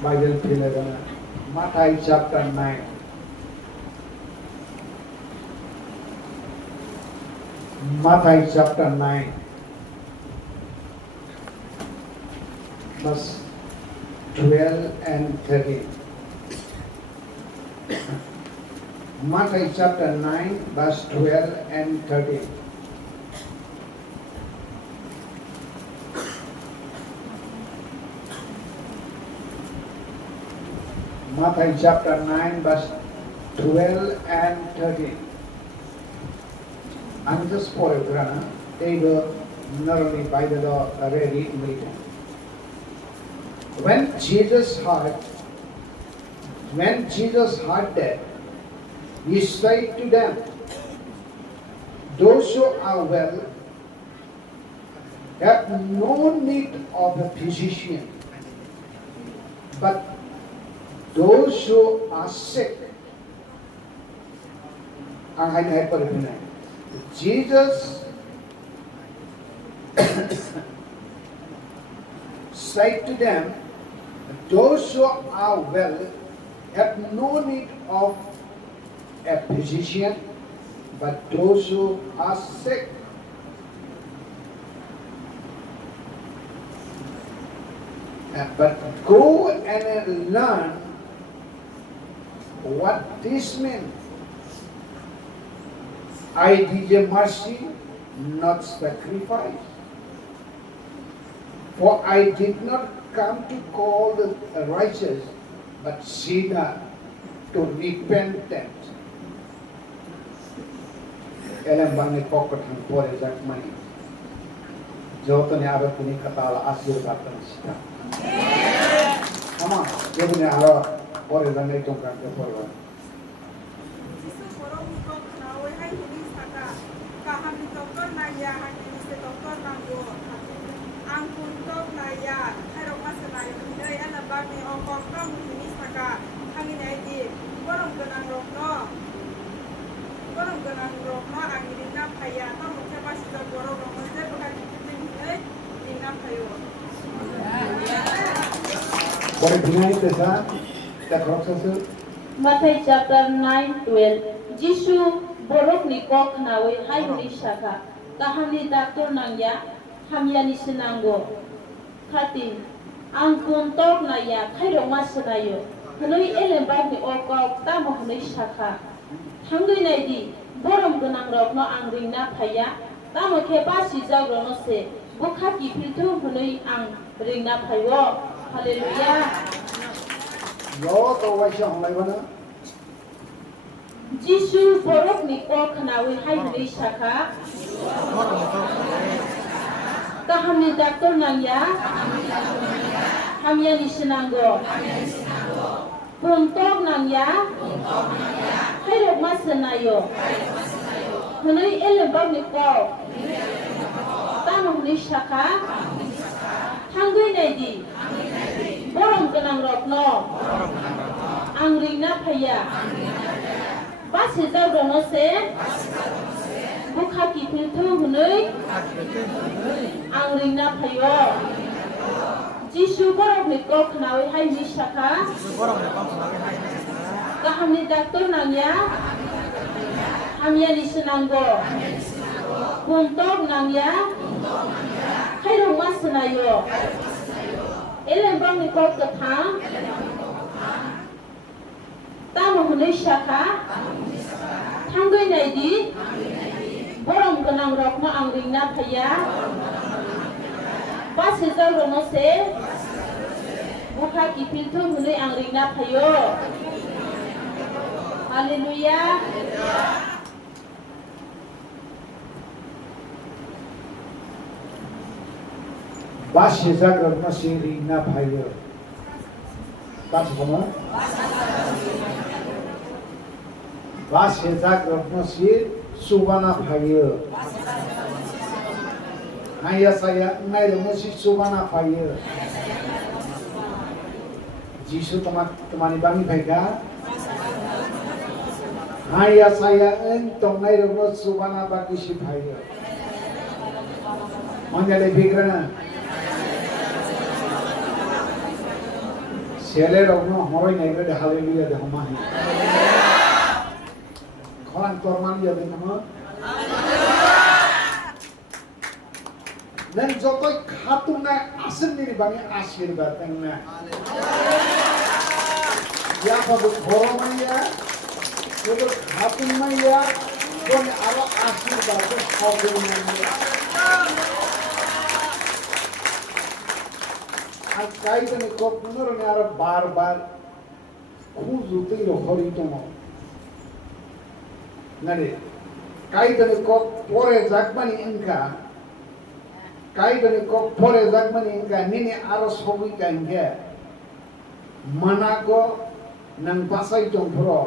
Bible pilihan Matthew chapter 9. Matthew chapter 9 verse 12 and 13. Matthew chapter 9 verse 12 and 13. Matthew chapter 9 verse 12 and 13. I'm just for a grana. They were not only by the law already written. When Jesus heard that, he said to them, "Those who are well have no need of a physician, but those who are sick." Ang hinahay pa rin na. Jesus said to them, "Those who are well have no need of a physician, but those who are sick." But go and learn what this means. I did mercy, not sacrifice. For I did not come to call the righteous, but sinner to repentance. Alam bang ni pokot ng pore jakmani. Joto ni araw kini katala asirwatan siya. Ama, joto ni araw pore lang itong kanta pore. Ang puntok na ya, ay romas na yun. Ay anabag ni Okok ka mutinis na ka. Hangin ay di, walang ganang rokno. Walang ganang rokno, ang ilinap kaya. Ito, magkaba sila goro rokno. Kasi pagkakititin ay, ilinap kayo. What is behind this, huh? That rocks us. Matthew chapter 9:12. Jisu borok ni kok nawe hai ni shaka. Kahani daktor nangya hamyani sinanggo. Khatin ang kuntok na ya khairo masanayo. Hanoi elembag ni okok tamo hanoi shaka. Hanggui nai di borom gunang rokno ang ringna phaya. Tamo kepa si jagro no se. Bukha ki filtu hanoi ang ringna phayo. Hallelujah. Yo to wai siya honglai bana. Jisu borok ni kok nawe hai ni shaka. Kahami daktor nangya, hamya nisinanggo. Puntok nangya, hayrok masenayo. Hanoi elembag ni ko. Tanong ni shaka. Hanggui naidi. Borong ganang rokno. Ang ringna phaya. Basi jagro no se. Bukha ki filtu hunoi ang ringna phayo. Jisu borok ni kok nawe hai ni shaka. Kaham ni daktor nangya hamya ni sinanggo. Puntok nangya hayrong masenayo. Elembang ni kok kathang tamo hunoi shaka. Hanggui naidi borong ganang rokno ang ringna phaya. Basi jagro no se. Bukha ki filtu hunoi ang ringna phayo. Hallelujah. Basi jagro no se ringna phayo. Basi kama? Basi jagro no se subana phayo. Hanya saya ngai mesti subana phayo. Jisu temani bami baika. Hanya saya entong ngai mesti subana bagi si phayo. Mana lebih kerana 셀레로는 허리 내려대 할렐루야 대 허마히 거란 torman이야 되면 난 저도 가tum나 아스니리 방에 아시르바 때문에 야파도 거로마이야 그걸 가tum마이야 그건 알아 아시르바도 서구르마이야 काइदने को पुनरने are बार-बार खुजुते रो हरितो म नरे काइदने को पोरे जागमानी इनका काइदने को पोरे जागमानी इनका निने आरो सबै काइनगे मना को नंग पासाइ दंफरो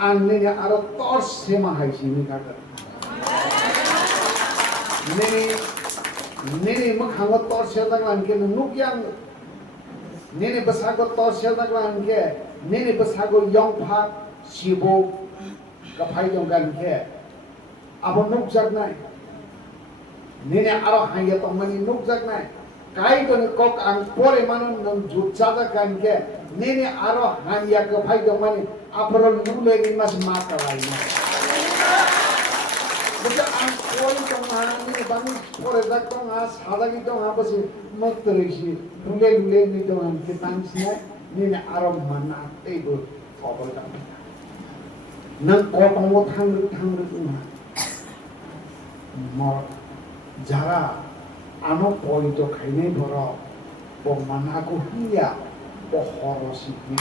आं निने आरो तर्स सेमा हाइसि निकागर निने मखांगो तर्स सेदागलान के नुक्यां Nene basago torsia daglan ke nene basago yongpa sibo kapai donggan ke abo nukjak nai nene aro hanya tongmani nukjak nai kai doni kok ang pore manon nang jutjada kan ke nene aro hanya kapai dongmani apro lule ni mas mata lain Bukan ang pore dongmani ni bangun pore dak dong as hadagi dong apa sih makterisi lule ni dong kita sih ni arom mana itu apa kan nang kotong mo thang na mor jara ano poito khaine boro bo mana ko hiya bo horosi ni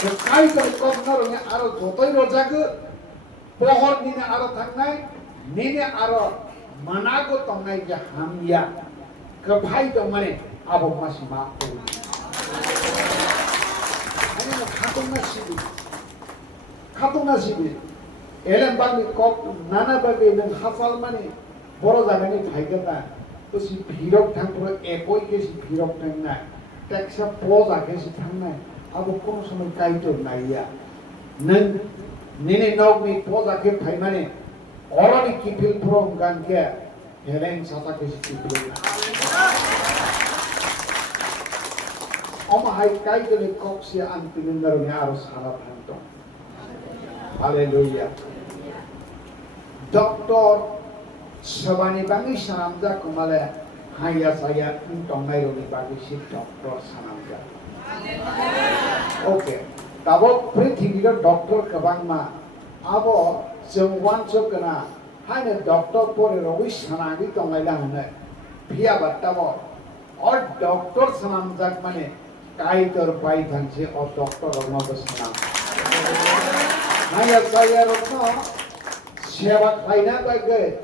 so kai to kotnor ni aro jotoi rojak pohor ni aro thangnai ni aro mana ko tongnai ja hamya kepai dong mane abo mas ma ko ani na khatung na sibi elen bang ko nana bage nang hafal mane boro jagani phaigata to si bhirok thang puro ekoi ke si bhirok thang na teksa po jage si thang na abo kono somoy kaito naiya nang nene nog mi po jage phai mane orani kipil from gan ke elen sata ke si kipil Oma hai kai dele koksia antinundaro ni aro sara thanto. Hallelujah. Doktor sabani bangi sanamja kumale haya saya untongai roni bagi si doktor sanamja. Okay. Tabo prithivira doktor kabang ma abo jengwan chokna haine doktor pore rogi sanagi tongai la hane. Pia battabo or doktor sanamja mane Kaitor pai thanse or doctor or not the sanam. Haya saya rokno seva khaina bage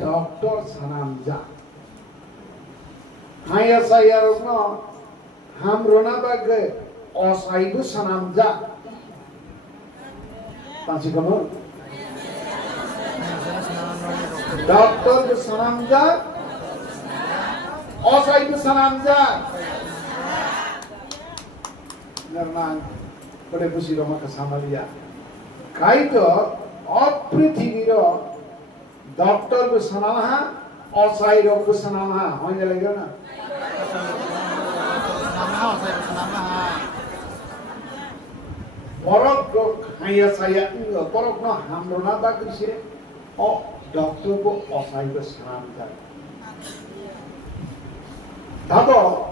doctor sanamja. Haya saya rokno ham rona bage osaibu sanamja. Pansi kamu doctor sanamja osaibu sanamja. Nernang pada pusi roma kasamalia. Kaito aprithiviरो doctor को सनामा है osai rok को सनामा है होने लगेगा ना borok rok hanya saya borok no hamro na bagus sih oh doctor को osai को सनाम कर tado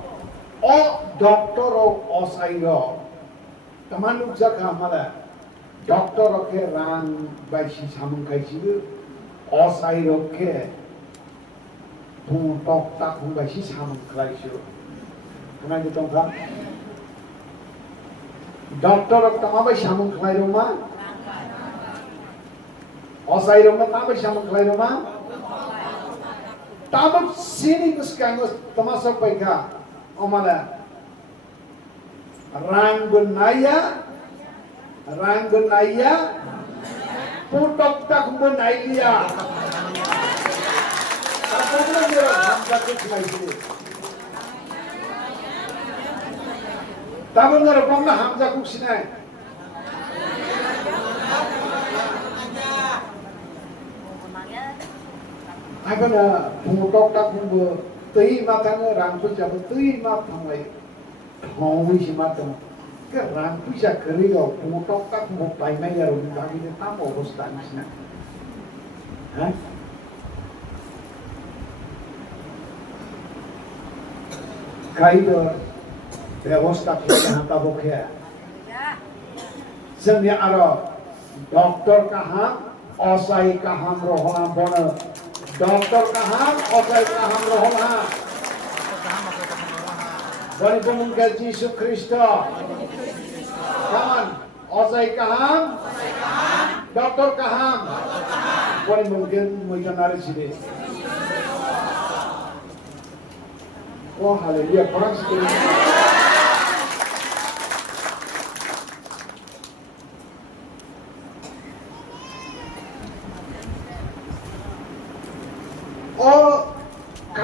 oh doctor और osai ro teman luksa kamala doctor ke ran baisi samung kaisi osai ro ke pung tok tak pung baisi samung kaisi kenapa gitu kan doctor ro tama baisi samung kaisi ma osai ro ma tama baisi samung kaisi ma tama sini kuskangos tama sampai ka omala Ranggunaya putok tak menaiya apa namanya hamzah itu sini tahu nggak apa hamzah itu sini apa na putok tak tei matanya ranggun jauh tei matang lagi thong si mata ke rang pisa keri go putok tak mo pai mai ya ro bagi de tam obostha nisna ha kai do ব্যবস্থা করে হাতা বখে जोंनि आरो doctor कहां acai कहां रहना बन doctor कहां असाई कहां रहना बनि बुमुंगे यीशु ख्रिस्ट कमान असाई कहां डॉक्टर कहां बनि बुमुंगे मुजनारे सिदे ओ hallelujah praise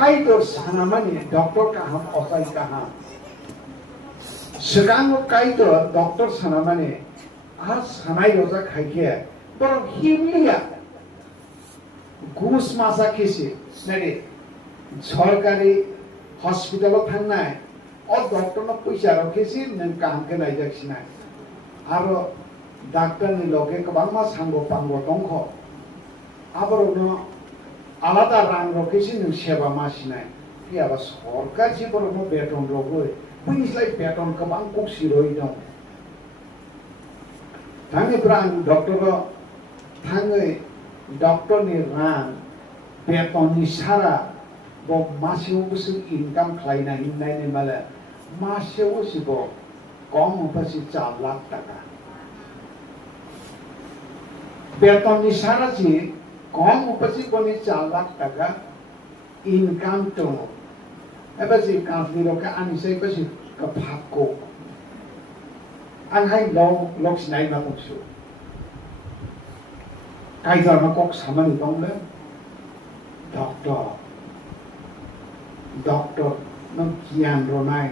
Kaidor sana mani doktor kaham osai kaham. Sekarang kaidor doktor sana mani as sanai roza khaike boro himliya gus masa kisi nari সরকারি হসপিটাল থাকনাই ও ডক্টর না পয়সা রাখিছি নন কামকে নাই যাচ্ছিনা আর ডাক্তার নি লগে কবাং মা সাঙ্গ পাঙ্গ দংখ আবরনো আলাদা রাং রাখিছি নন সেবা মাসিনাই কি আবার সরকার জীবন বেতন রগই পুলিশলাই বেতন কবাং কুসি রই দং থাঙ্গে প্রাণ ডক্টর থাঙ্গে ডক্টর নি রাং বেতন নি সারা bo masih usi income klaina hinai ni mala masih usi bo kom pasi 4 lakh taka beton ni sara ji kom pasi boni 4 lakh taka income to eba si kafli ro ka ani sai pasi ka phakko an hai lok sinai ma poksu kai jar ma kok samani dong le doctor no kian ronai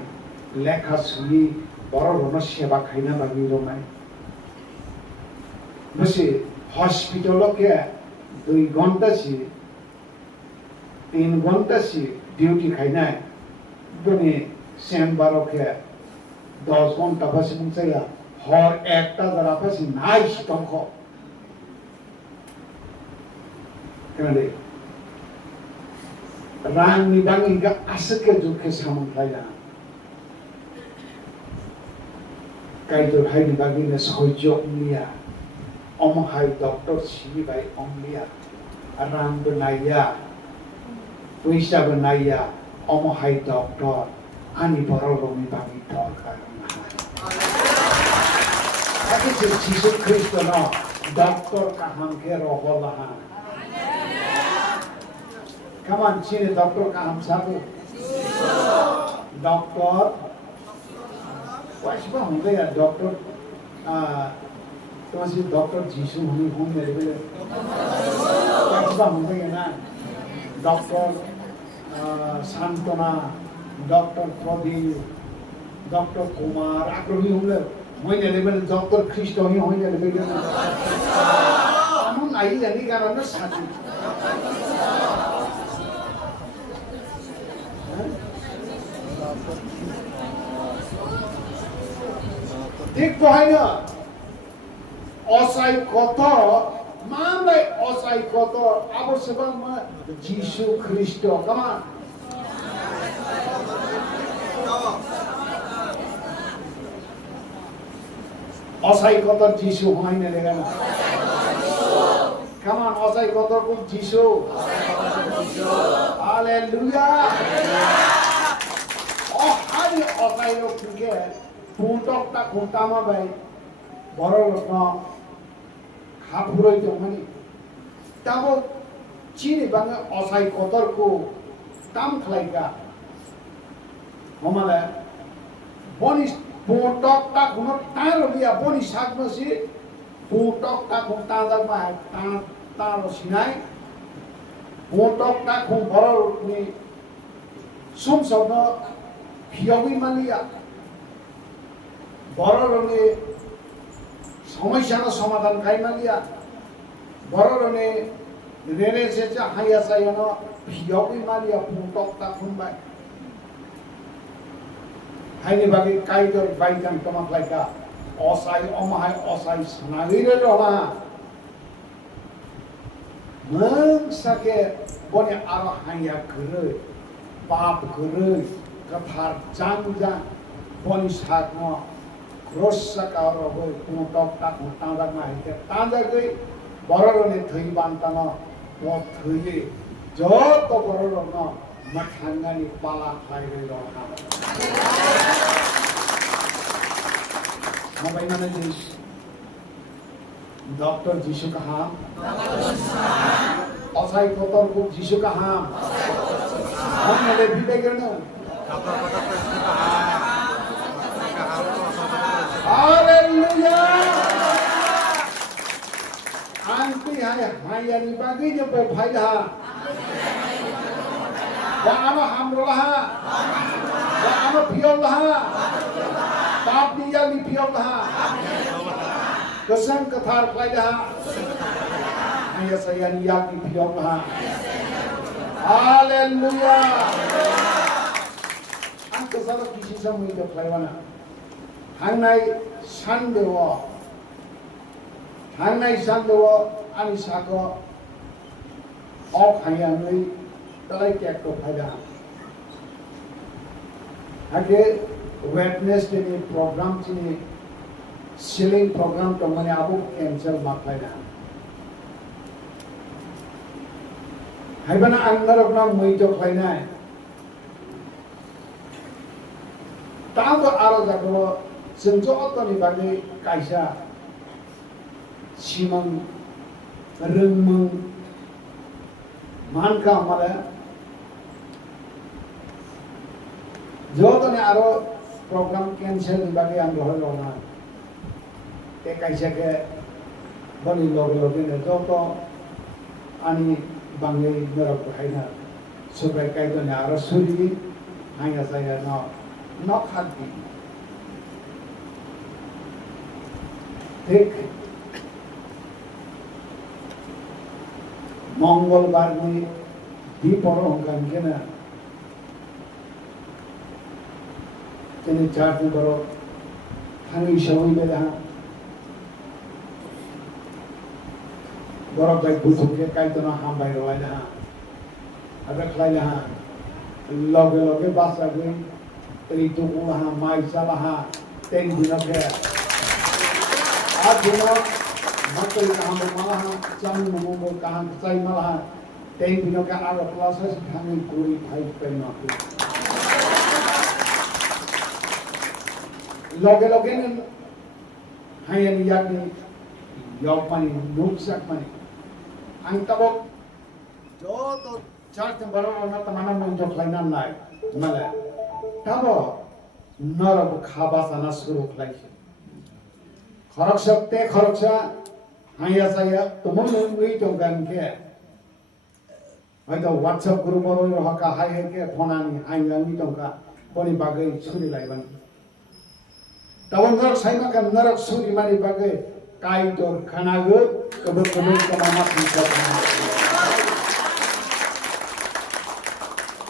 lekha suni boro rono seba khaina bagi ronai bose hospital ke 2 ঘন্টা si 3 ঘন্টা si duty khaina bone chamber ke 10 ঘন্টা base mungchaya hor ekta dara base nai sitongkho kenale rang ni bangi ga asake jukhe samang laya kai to hai ni bangi ne sojo niya om hai doctor si bai omlia rang benaya puisa benaya om hai doctor ani boro romi bangi dorkar Tapi Jesus Kristus no doctor kaham ke roholaha Come on, sini dokter kaham satu. Dokter, wah siapa mungkin ya dokter, tu masih dokter Jisu hum dari bila. Wah siapa mungkin ya na, dokter Santana, dokter Prodi, dokter Kumar, aku ni hum le. Mungkin dari bila dokter Kristo ni mungkin dari bila. Kamu naik jadi kerana satu. ঠিক হয় না অসাই কত মানে অসাই কত আবশ্যক যিশু খ্রিস্ট কামান অসাই কত যিশু হয় না দেখেন কামান অসাই কত যিশু হালেলুয়া ও আই অসাই রক্ষে পুটকটা খোঁটামা বাই বড় রত্ন খাপুরই জমানি তাবো চিনি বাঙে অসাই কতরকু তাম খালাইগা হমালে বনি পুটকটা কোনো তার দিয়া বনি সাগমসি পুটকটা কোন তাদার মা তার সিনাই পুটকটা কোন বড় নি সুম শব্দ ফিয়বি মালিয়া বড় রঙে সমস্যার সমাধান খাইমালিয়া বড় রঙে রেনে সেচে হাইয়া চাইয়ানো ভিয়বি Malia পুটকটা খুনবাই Hai ni bagi kaidor baikkan kemaklaika. Osai omahai osai sanagire rola. Mengsake boni arah hanya gerei, pap gerei, kethar jang boni sakno, cross sakaro hoi, kuno tok tak tangdak nahi ke tangdak gei, bororone thui bantano, bo thui, joto bororono mathangani pala khai gei roha. Mabai mana jenis Dr. Jisoo kah? Osai kotor bu Jisoo kah? Ham lebih bagaimana? Haleluya! Anti hanya ni bagi je berfai dah. Ya ano hamro lah. Ya ano pion lah. Tap dia ni pion lah. Kesan kethar fai dah. Hanya saya niat ni pion lah. Haleluya! Ang kesana kisi sama itu kelawana. Hangnai sandewa, ani sako, ok hayangui, talai kekto pada. Hake Wednesday ni program sini, selling program tu mana abu cancel maklaya. Hai bana anggar orang muijok lainnya. Tahu arah jago. Senjo otoni bagi kaisa simang rengmeng manka mala jotoni aro program cancel bagi ang lohona te kaisa ke bani loge ne joto ani bangai nerok haina supaya kaitone aro suri hanya saya no khati ঠিক মঙ্গলবার में दीपर होगा के ना चने चार दिन करो थानी शौई में रहा गौरव भाई बुझ के कल तो ना हम भाई रोए रहा अगर खलाई रहा लोगे बात आ गई तेरी तो वहाँ माइसा रहा तेरी दिनों के आज दिनों मकई कहाँ माला चांद मुंबई कहाँ चाई माला तेई दिनों के आगे क्लासेस खाने पूरी भाई पे नाकी लोगे ने हाय नि याक नि याक पानी नुकसान पानी अंतबो जो तो चार्ट बरोबर ना तमाना मन जो खाना नाय मले तबो नरब खाबा सना शुरू खाई खरकसा hanya saya teman nungui jonggan ke ada WhatsApp group orang yang haka hai ke phonani hanya nungui jongga boni bagai suri laiban tawan narak saya makan narak suri mari bagai kai dor khanago kebel kemana bisa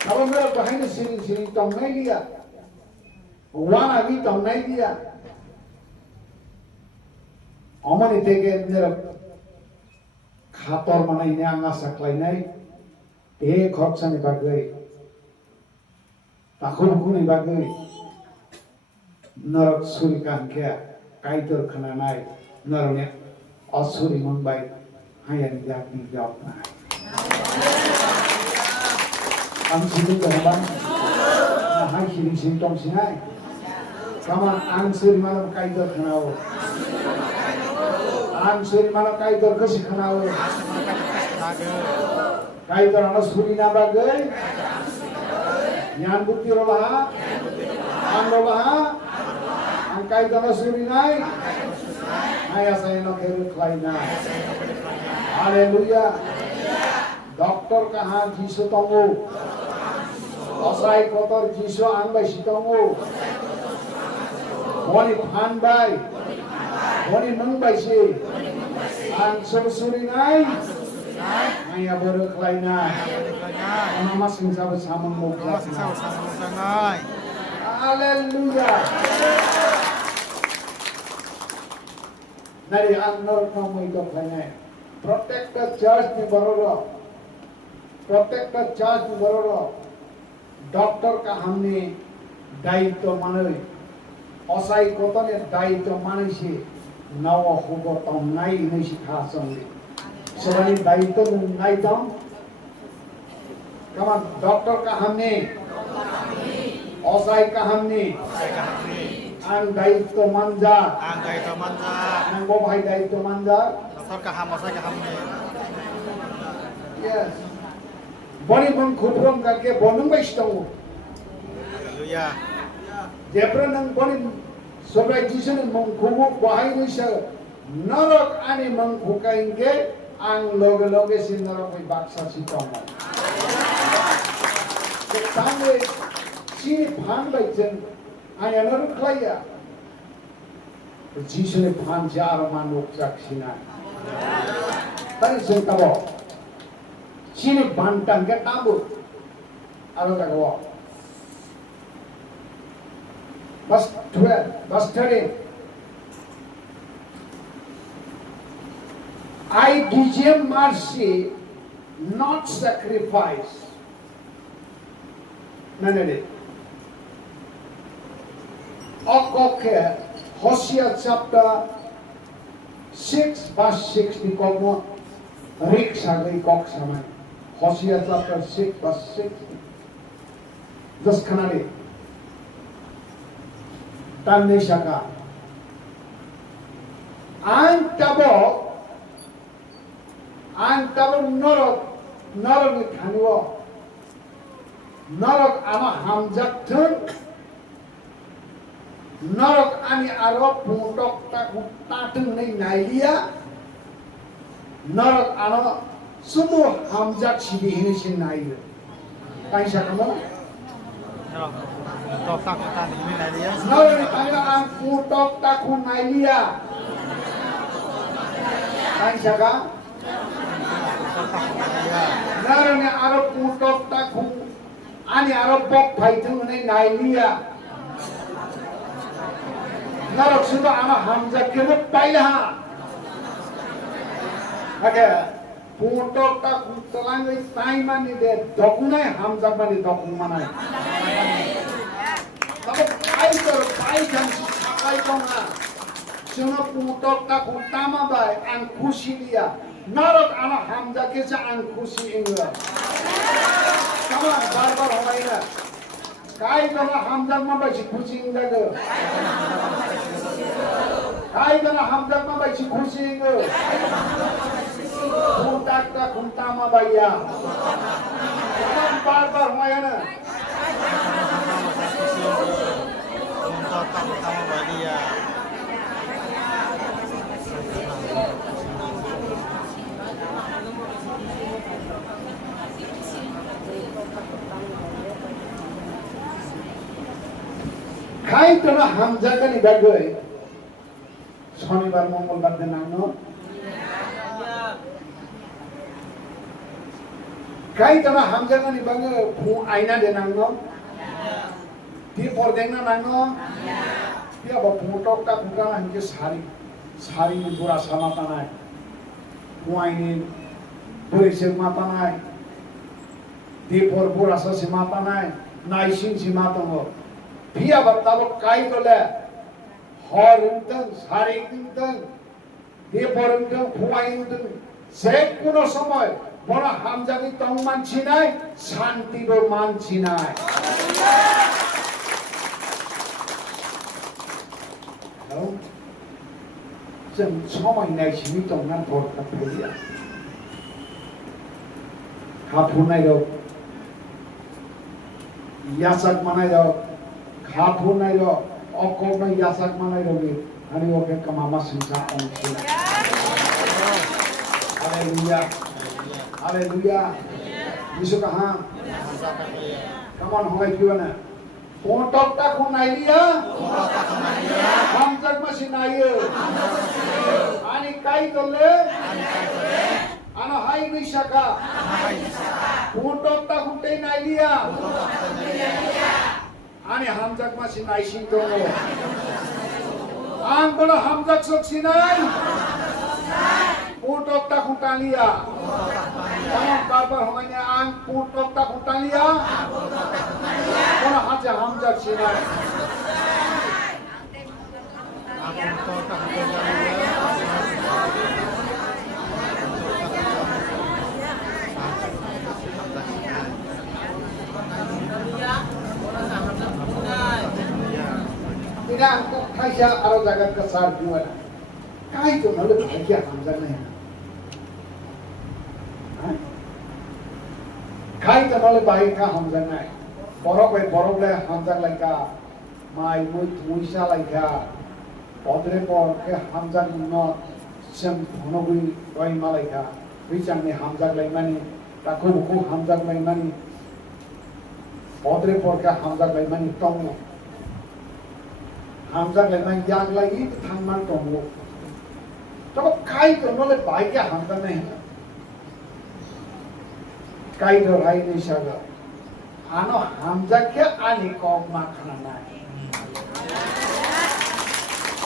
tawan narak bahaya siri tong nai dia wana gi tong nai dia Omani tege nera khator mana ini anga saklai nai te khoksa ni bagai takhun kuni bagai narak suri kan kya kaitor khana nai narone asuri mumbai hayan jati jawab nai am sini jalan hai sini tong sinai sama ang suri mana kaitor khana ho Ansuri mana kaitor kasi khanawe kaitor ana suri na bagai nyan bukti rolah an rolah ang kaitor ana suri nai aya saya no kheru khlaina haleluya doktor kahan jisu tongu osai kotor jisu an bai sitongu boni phan bai boni nang bai si ang suri nai aya baru kelaina nama masing sahabat sama mau Hallelujah. Nari anor kamai do kane. Protect the church ni bororo. Protect the church ni bororo. Doctor का हमने दायित्व माने असहाय को तो ने दायित्व माने से नव होगा तो नहीं नहीं सिखा सकते सवारी दायित्व नहीं तो कमान डॉक्टर का हमने असहाय का हमने आन दायित्व मंजा नंगो भाई दायित्व मंजा yes बड़ी बन खुबरम करके बनूं बैठूं जेब्रा नंग बड़ी सोब्राई जिसन मंगखुमु बाहाय निशा नरक आनी मंगखुका इनके आंग लोगे लोगे से नरक में बाक्सा सितामा तो तांगे चीनी भान बैठन आया नरक लाया तो जिसने भान जार मानोक जाक्सिना तरी संताबो चीनी भांटन के ताबु आलो तकवा Verse 12, verse 13. I desire mercy, not sacrifice. Nanede. Okay, Hosea chapter 6, verse 6. Ni komo rik sagai kok samai. Hosea chapter 6, verse 6. Just kanale. Tanne shaka. Antabo norok ni khaniwo. Norok ama hamjaktun. Norok ani aro puntok tatun nei nailia. Norok ano sudu hamjak sibi hini sin nail. Kai shaka mo? Norok ni khaniwo ang puntok takun nailia. Kai shaka? Narone Arab putok takung ani Arab bok baitung ne nailia. Narok sudah ama hamza kena pailah. Oke, putok takung telangai taiman ni deh dokunai hamza bani dokung manai. Tapi pai jam pai konga. Cuma putok takung tama bai ang kusi dia. Narok ana hamza kesa ang kusi ingla. Come on, barbar homai na. Kai kana hamza ma bai si kusi ingla go. Kai kana hamza ma bai si kusi ingla. Putak ta kuntama bai ya. Come on, barbar homai na. Putak ta kuntama bai ya. Kai tona hamza kani bagoi শনিবার মঙ্গলবার দিন আনো kai tona hamza kani bagoi fu aina din aনো ti por dengna nano dia ba photo ka bukan hanke sari ni pura samata nai fu aini puri se mata nai ti por pura sa se mata nai naisin si mata mo Pia batalo kai tole horintang saringtang deporintang puaintang sekuno somoy bora hamjagi tong manchi nai shanti do manchi nai hello jeng somoy nai chimi tong nan por ta pheya khapun nai do yasak manai do Khapun nai ro, okok nai yasak manai ro ni, ani oke kamama sisa ongsi. Hallelujah, Hallelujah. Yesus kaha? Come on, homai kiwa na? Pontok tak hunai dia, hamzak masih naye. Ani kai tolle, ana hai nisaka. Pontok tak hunai naye dia. Ani hamjak masih naising dong. Ang kono hamjak sok sinai. Putok tak hutalia. Tangong barbar honganya ang putok tak hutalia. Kono haja hamjak sinai. Ini aku kaisa aro jagat kesar jual. Kai tu nalu bahagia hamzah ni. Kai tu nalu bahagia hamzah ni. Borok le hamzah lagi. Mai muisa lagi. Podre por ke hamzah no sem honogui roi malaiga. Bicara ni hamzah lagi mana? Takku buku hamzah lagi mana? Podre por ke hamzah lagi mana tong. Hamzah lagi yang lagi thangman tonglo. Tapi kai tu nolak baiknya hamzah ni. Kai tu rai ni sahaja. Ano hamzah ke ani kau makan nai.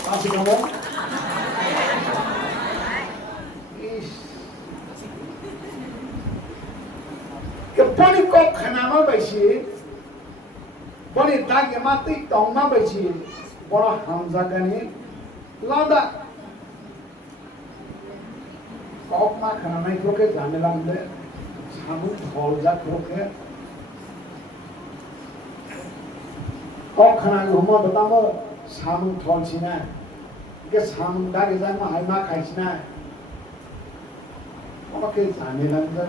Masih kamu? Kepala kau kenapa bersih? Boleh tak mati tong ma bersih. Bola hamzah kani lada. Kau ma kenapa itu ke jalan lambe? Samu tholja ke? Kau kenapa rumah betamo samu thol sini? Ke samu dari zaman hai ma kai sini? Kau ke jalan lambe?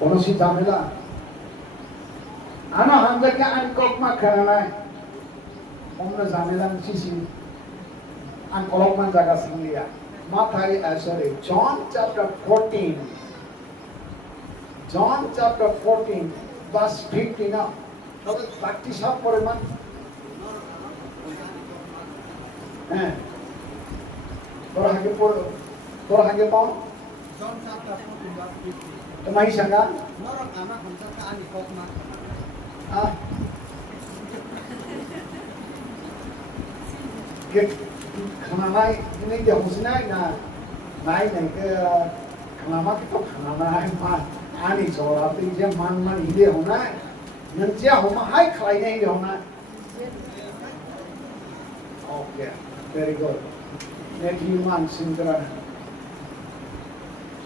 Kono si jamela. Ano hamzah ke angkok ma karana. Kono jamela sisi. Angkok ma jaga singlia. Mathai sorry. John chapter 14. John chapter 14 verse 50 now. So practice up for a month. Tora hage pau. John chapter 14 verse 50. Tumai sangga? Norok anak hamzah ka ani kok ma. Ke khana nai ini dia husnai na nai ke khana ma ke to khana nai ma ani chora ti je man ide hona nanjia homa hai khlai nei ide hona. Okay, very good. Net human sindra.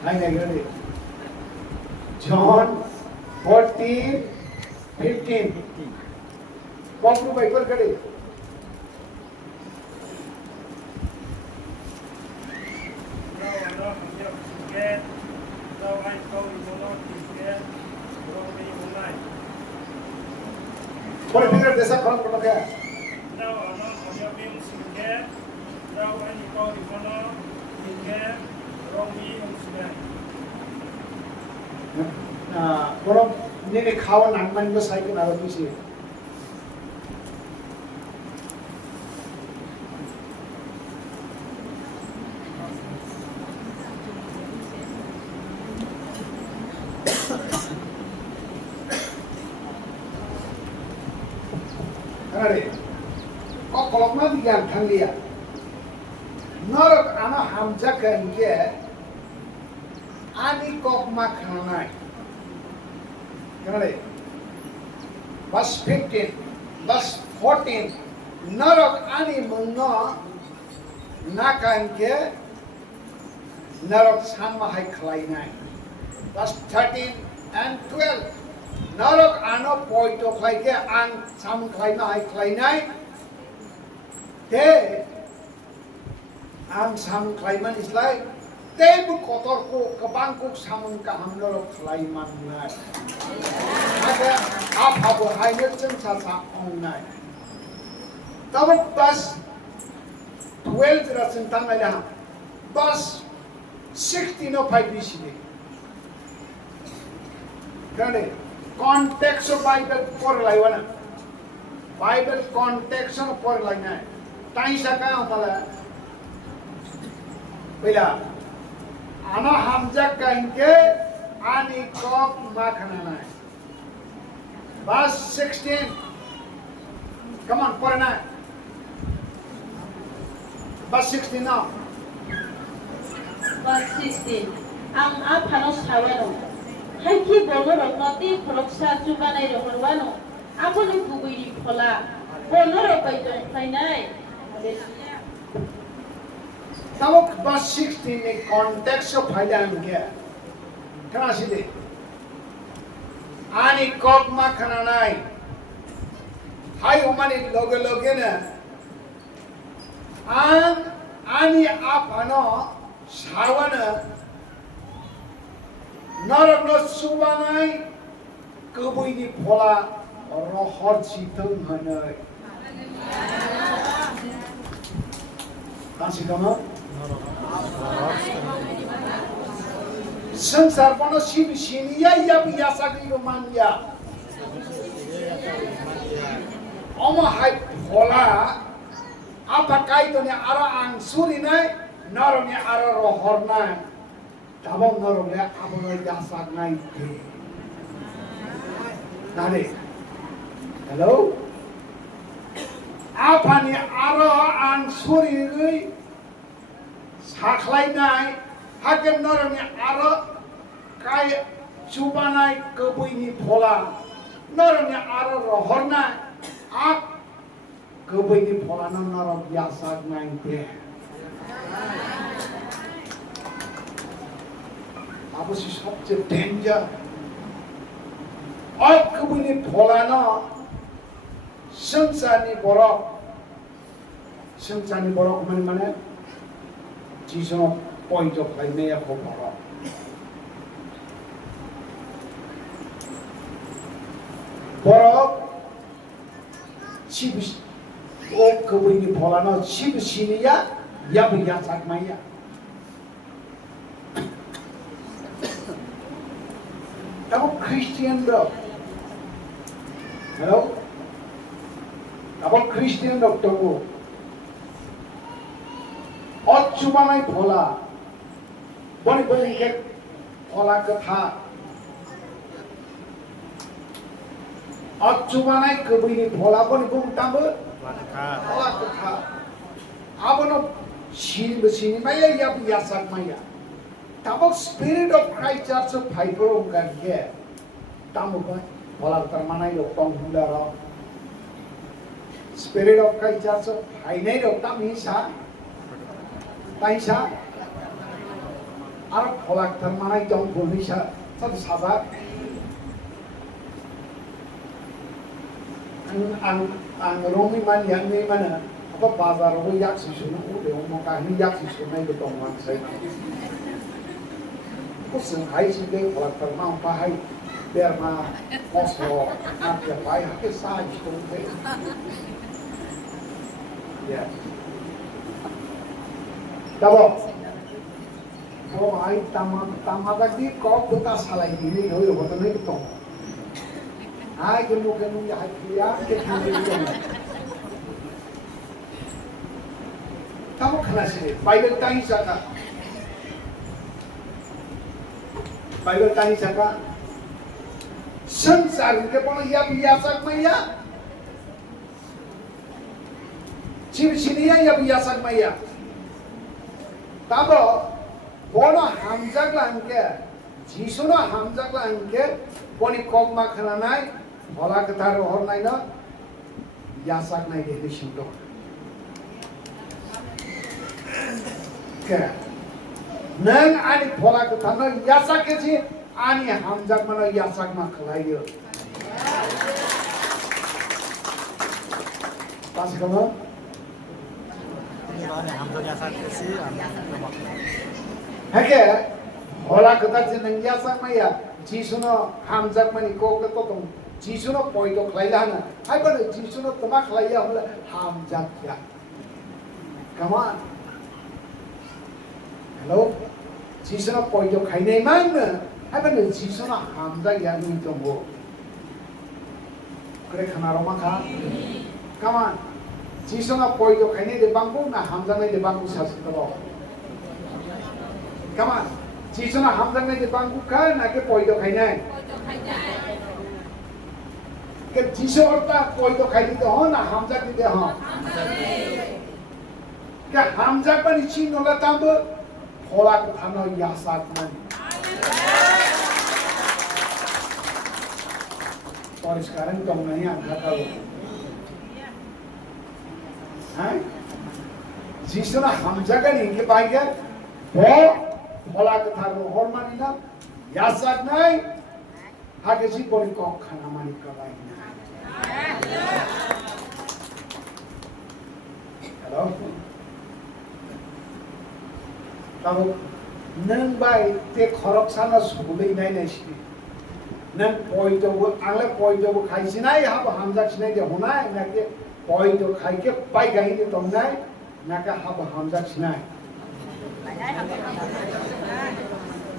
Hai nei gade. John 14, 15. Walk by Kurkade. What a figure this up from the Kalau ni kawan anak juga saya kenal tu sih. Kenapa? Kau kalau mana dia thang dia, norok anak hamzah kan dia, ani kok makanai. Kenapa? Verse 15, verse 14, norok ani mengo nakan ke norok sama hai kelainai. Verse 13 and 12, norok ano poito klai ke ang sam kelaina hai kelainai. Te ang sam kelaiman is like tebu kotor ko kebangkuk samun kahamdoro kelaiman nai. Ada apa hanya censasa online. Tapi pas 12 rasen tang ada pas 16 no 5 di sini. Kerana konteks Bible por laiwana. Bible konteks por laina. Tai saka amala. Bila ana hamzah kainke ani kok makhana nai. Verse 16. Come on, put it out. Verse 16 now. Verse 16. Ang apano sawano. Haiki bonoro noti koroksa chubanai rohorwano. Abo ni kubiri phola. Bonoro paitong kainai. Now, verse 16 in context of Haidan here. Can I see it? Ani kogma kananai. Hai umani loge na. Ani apano sawana. Naragno subanai kubui ni phola rohor chitong hanai. Kasi kamo? संसार पनो SIM सिनिया या बिया साकी मानिया अमा हाय फोला apa kaito ni ara ang suri nai naro ni ara rohor nai tabong naro ni abo no yasak nai te nare hello apa ni ara ang suri nai saklai nai hakem naro ni ara kai chubanai kebui ni phola naro ni ara rohor nai ak kebui ni phola naro yasak nai te apa sih सबसे danger और kebui ni phola na संसारनि borok mana jiso point of lainnya ko borok borok sibis o kebuni polano sibisini ya biya sakmaya kamu Christian dok hello kamu Christian dok kamu অচুবানাই ভোলা বনি বনিকে ভোলা কথা অচুবানাই কবিনি ভোলা বনি বুংতাবো ভোলা কথা আবনো সিনি মাইয়া ইয়া বিয়াসাক মাইয়া তাবো spirit of Christ church of ফাইবর গানকে তামো ভোলা তার মানাই লোক টং হুন্ডার spirit of Christ church of ফাইনাই লোক তামিসা Taisa, Arab polak termanai jong Indonesia satu sahabat, ang Romi man yang ni mana, apa bazar aku yak susun, udah mau kahini yak susun itu tongwan saya. Aku sengai sih deh polak termau pahai, biar mah koslo, nanti apa ya kisah itu deh. Ya. Tabo, oh ay tama di kok buta salai ini, oh yo betul nih betul. Ay kemu ya kia kemu. Tabo kena sini, Bible tanya saka. Bible tanya saka. Sensar ke pun ya biasa maya. Sini ya biasa maya. Tabo, bono hamjagla anke, jisuno hamjagla anke, boni kogma khananai, bola ketaro hornai na, yasak nai deh disitu. Ke, neng ani bola ketaro yasak keci, ani hamjag mana yasak mak kelayu. Pas kamu? Hake, hola kata jeneng yasak maya, jisuno hamjak mani kok ketotong, jisuno poito kelailana, hai pada jisuno temak kelaya hola hamjak ya. Come on, hello, jisuno poito kainai mana, hai pada jisuno hamjak ya ni tunggu. Kere khana roma kah? Come on. Jisona poito kaine de bangku na hamzana de bangku sasutalo. Come on. Jisona hamzana de bangku ka na ke poito kaine. के जिसो अर्थ कोई तो खाई दीते हो ना हमजा दीते हो के हमजा पर इसी नोला तब होला के थानो यासात मन और इस कारण तो नहीं आता था वो हैं जिसो ना हमजा का नहीं के पाएंगे वो होला के थानो और मानी ना यासात नहीं आगे जी बोली को खाना मानी कबाई Hello? तब नंग बाय ते खरक साना सुबुलै नाय नाय छि नंग पॉइंटो वो आंगले पॉइंटो वो खाइ सिनाय हाब हमजा सिनाय दे होनाय ना के पॉइंटो खाइ के पाइ गाइ दे तंगनाय ना के हाब हमजा सिनाय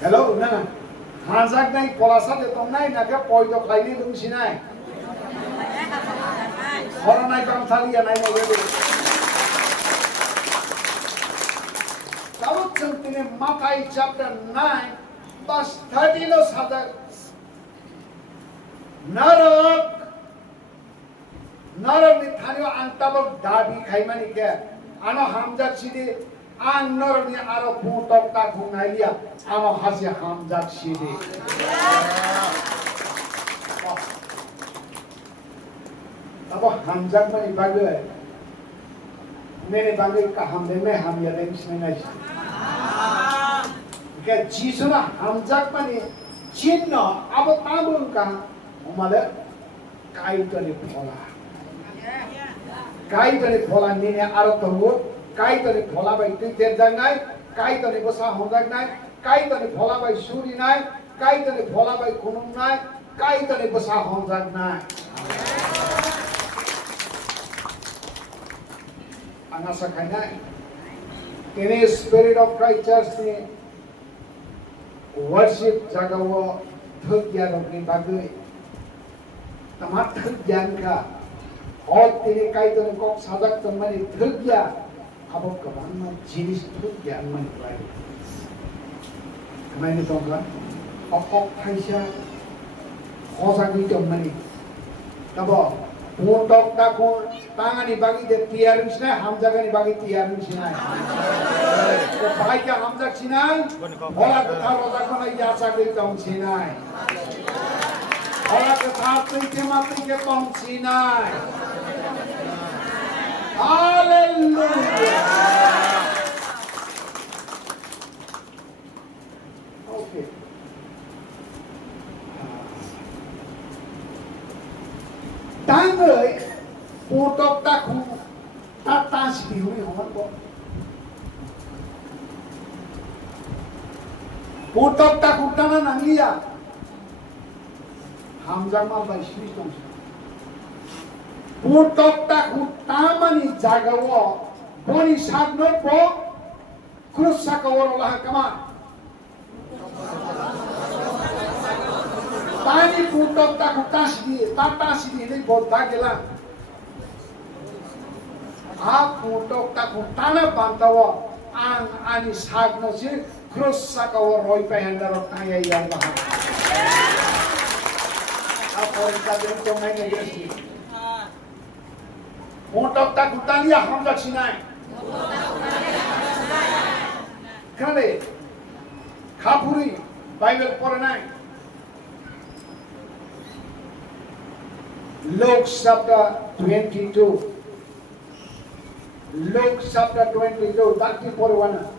हेलो ना ना हाजाक नाय पलासा दे तंगनाय ना के पॉइंटो खाइ दे दं सिनाय हरनाय कामथालिया नाय नाय दे Kalau centine Matthew chapter 9 verse 30 lo sada narak ni thanyo antabok dabi khaimani ke ano hamjak sidi ang narak ni aro putok ta khunailia ano hasi hamjak sidi tabo hamjak mani bagay मेरे बागे का हमने में हम ये range में नहीं क्या चीज़ ना हम जाग पाने चिन्ह अब तामुन का हमारे काई तो नहीं फला नहीं है आरो तो वो काई तो नहीं फला भाई तू तेर जंगाई काई तो नहीं बसा हम जाग नहीं काई तो नहीं फला भाई सूरी नहीं काई तो नहीं फला भाई खुनुम नहीं काई तो नहीं बसा हम जाग नहीं Anasa kainai. In a spirit of Christ Church ne worship jagawo thuk gyan apni bagai. Tamat thuk gyan ka और तेरे काई तो ने कौन साधक तो मने थक गया अब कबान में जीनिस थक गया मन पाए मैंने तो कहा अब फाइसा खोसा की तो मने तब Puntok takun tangan ni bagi dia tiarin sinai, hamza kan ni bagi tiarin sinai. Baik ya hamza sinai, bola ketah roda kena yasa ke tong sinai. Bola ketah tu mati ke tong sinai. Hallelujah. Okay. Tang ơi, putok taku, tata sendiri orang kok. Putok taku tanah nangia, hamzah mal baisri tong. Putok taku tamani jagawo, boni sabno po, krusa kawar olah kamar. Tani putok taku tata sidi ini bodha gela. Ap putok taku tanah bantawa ang ani sagno si cross sakawa roi pehanda rotaya yang bahar. Apa kita jemput main negeri? Putok taku tania hamzah sinai. Kale, kapuri Bible poranai. Luke chapter 22. Luke chapter 22. Dakti Porwana.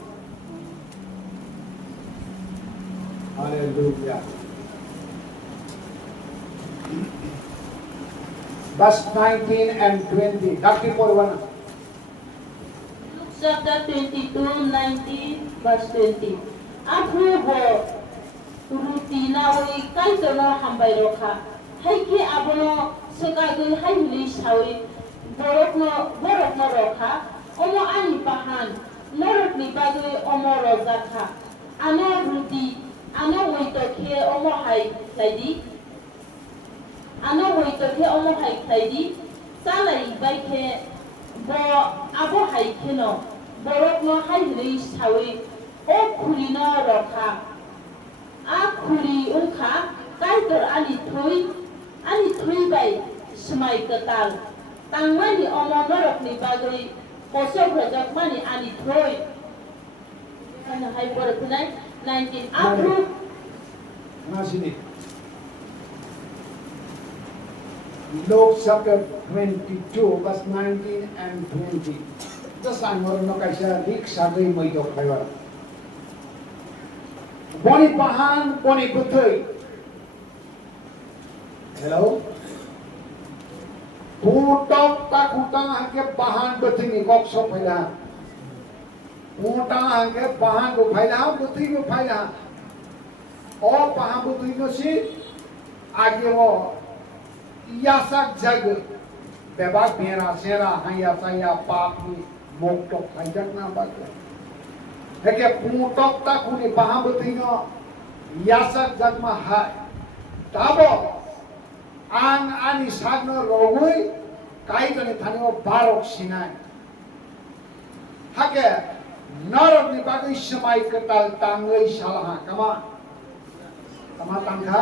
Hallelujah. Verse 19 and 20. Dakti Porwana. Luke chapter 22, 19, verse 20. Approvo rutina wai kai tono hambai rokha. Hai ke abono sebagai hai huli sawi borokno rokha omo ani pahan norok ni bagai omo rozakha ano ruti ano waito ke omo hai laidi ano waito ke omo hai laidi salai bai ke bo abo hai keno borokno hai huli sawi o khulino rokha a khuli unka kai tor ani thui bai semai ketal tangmani omonorok ni bagoi kosok rajak mani ani thoi kana hai berpunai 19 approve Nah sini. Luke chapter 22 verse 19 and 20. Just I'm going to kaisa rik sagai mai dok khaiwa. Boni pahan boni puthai. Hello. Putok tak hutang angke pahan puthai ni kok so phaila. Putok angke pahan ko phaila puthai ko phaila. O pahan puthai ko si आगे वो यासक जग बेबाक मेरा सेरा हया सया पापी मोक्तो खाइजक ना बाके है के पुटक ता कुनी बाहाबतिनो यासक जग मा हाय ताबो आंग आनी सागनो रोगुई काई तने थाने बारोक सिनाय हाके नरक नि बागै समाय कताल तांगै सालाहा कमा tangka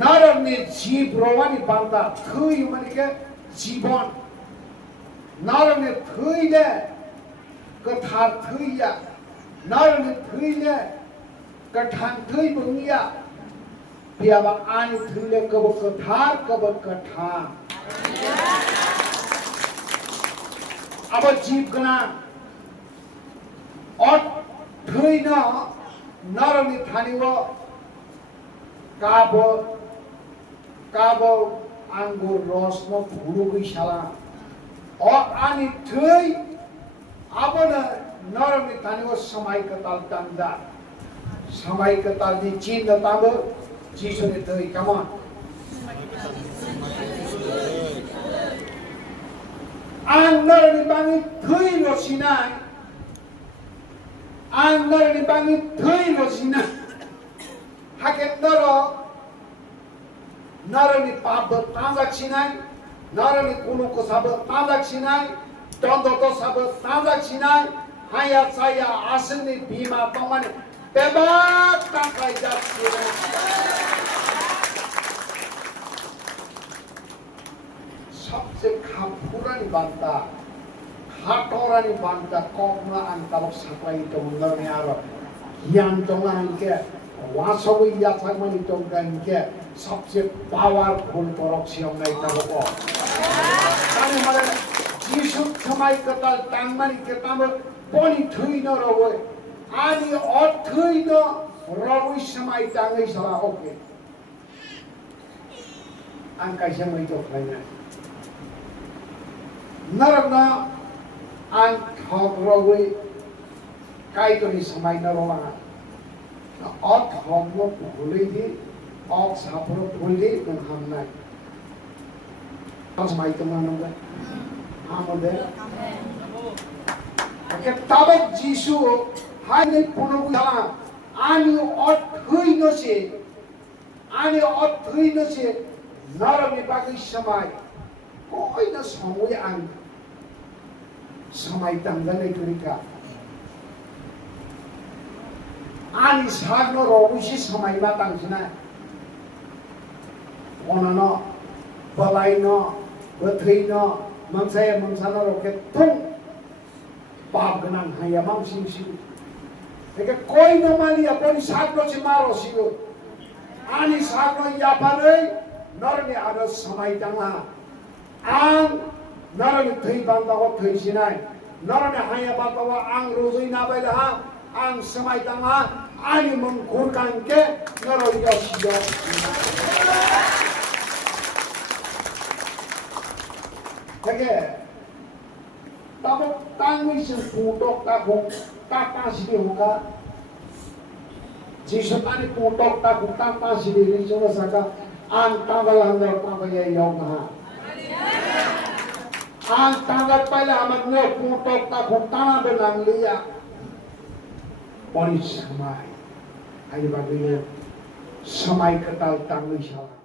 narani jeep rawani banda thui manike jibon narani thui le kathar thui ya narani thui le kathan thui bungia biaba ani thui le kab kathar kab kathan aba jeep gana ot thui na narani thaniwa kabo anggur rosno bhurugui sala o ani thui abana narani thaniwa samai katal tanda samai katal ni chinda tabo jisu ni thui come on ang narani bangi thui lo sinai ang narani bangi thui lo sinai haket naro narani pap tanjak sinai narani kunu ko sab tanjak sinai tondo to sab tanjak sinai haya saya asni bima pamane beba takai jat सबसे खापुरानी बांता खाटोरानी बांता कोकना अंतरक supply तो उन्नरने आरो ज्ञान तो अंके वासवी याथागमनी तो अंके सबसे powerful production नहीं तबको ताने मारे जीसु समय कतल तांगमनी के ताम पोनी थुई न रोवे आनी और थुई न रोवे समय तांगई सला ओके अंका समय तो खाना narana ang thograwai kai to ni samai na rola na ot thogro phulei di ot sapro phulei kan hamnai samai to mananga amode ke tabak jisu hai nei pono bula ani ot hui no se narami bagai samai koi na samui ang samai tanggal itu rika ani sagno robusi samai batang sina onano balaino betrino mansaya mansana roket tung pap ganang haya mam sing sing eke koi no mali aponi sagno si maro sigo ani sagno yapare norni ada samai tangla ang narani thui banda ko thui sinai narani haya bata wa ang rozoi na baila ha ang samai tanga ani mon khurkan ke naro yo sido take tabo tangwi sin putok ta ko ta ta sidi hoka jisu tani putok ta ko ta ta sidi ri chona saka ang tagal handar ta ba ye yo na ang tanggal pala amagno putok ta khutana benang liya polis samai ai bagay samai katal tangli sala